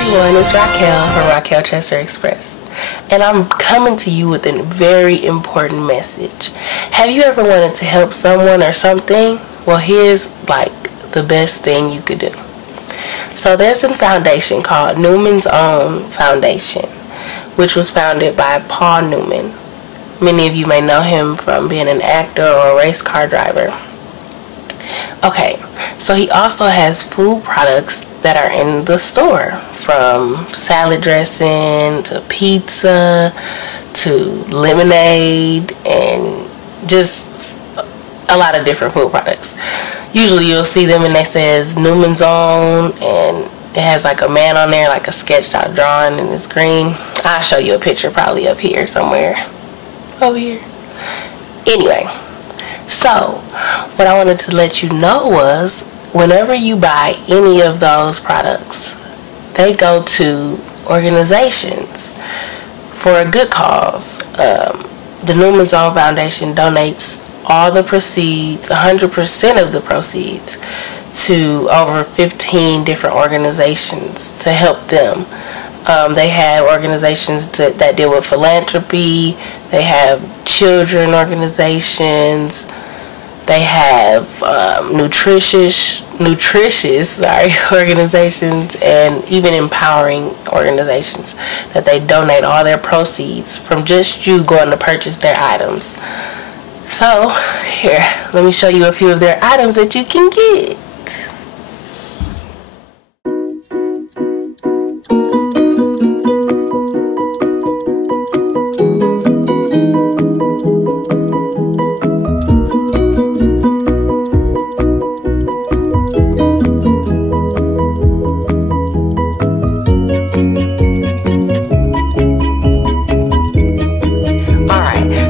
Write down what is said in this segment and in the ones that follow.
everyone, it's Raquel from Raquel Chester Express, and I'm coming to you with a very important message. Have you ever wanted to help someone or something? Well, here's like the best thing you could do. So there's a foundation called Newman's Own Foundation, which was founded by Paul Newman. Many of you may know him from being an actor or a race car driver. Okay, so he also has food products that are in the store, from salad dressing to pizza to lemonade and just a lot of different food products. Usually you'll see them and they says Newman's Own, and it has like a man on there, like a sketched out drawing, and it's green. I'll show you a picture probably up here somewhere. Over here. Anyway, so what I wanted to let you know was, whenever you buy any of those products, they go to organizations for a good cause. The Newman's Own Foundation donates all the proceeds, 100% of the proceeds, to over 15 different organizations to help them. They have organizations that deal with philanthropy. They have children organizations. They have nutritious organizations, and even empowering organizations that they donate all their proceeds from just you going to purchase their items. So here, let me show you a few of their items that you can get.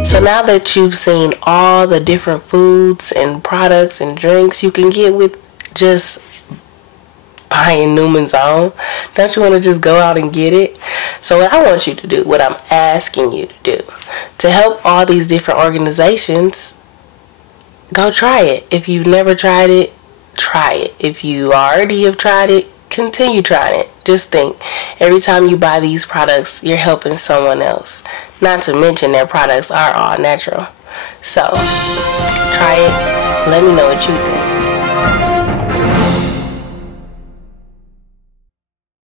So now that you've seen all the different foods and products and drinks you can get with just buying Newman's Own, don't you want to just go out and get it? So what I want you to do, what I'm asking you to do, to help all these different organizations, go try it. If you've never tried it, try it. If you already have tried it, continue trying it. Just think, every time you buy these products, you're helping someone else. Not to mention their products are all natural. So try it. Let me know what you think.